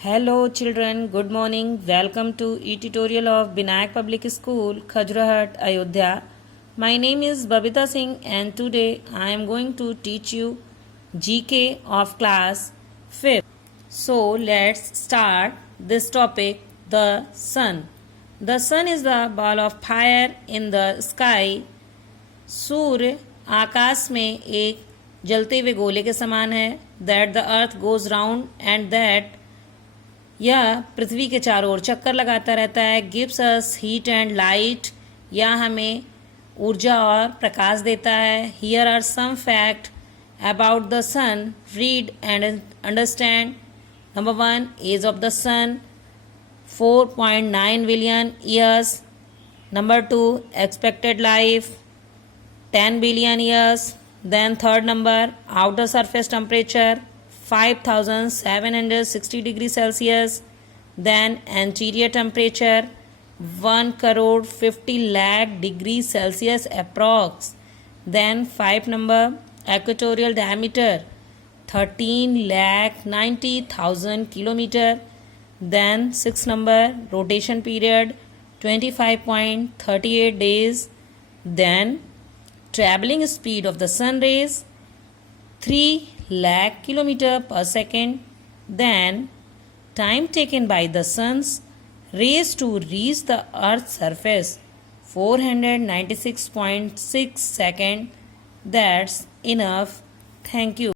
Hello children, good morning. Welcome to e-tutorial of Binayak Public School, Khajurahat, Ayodhya. My name is Babita Singh and today I am going to teach you GK of class 5th. So let's start this topic, the sun. The sun is the ball of fire in the sky. सूर्य आकाश में एक जलते हुए गोले के समान है. That the earth goes round and that यह पृथ्वी के चारों ओर चक्कर लगाता रहता है. Gives us heat and light, यह हमें ऊर्जा और प्रकाश देता है. Here are some fact about the sun, read and understand. Number 1, age of the sun 4.9 billion years. Number 2, expected life 10 billion years. Then third number, outer surface temperature 5760 degrees Celsius. Then interior temperature 1 crore 50 lakh degrees Celsius approx. Then 5 number, equatorial diameter 13 lakh 90,000 kilometer. Then 6 number, rotation period 25.38 days. Then traveling speed of the sun rays 3 lakh kilometer per second. Then time taken by the sun's rays to reach the earth's surface 496.6 seconds. That's enough. Thank you.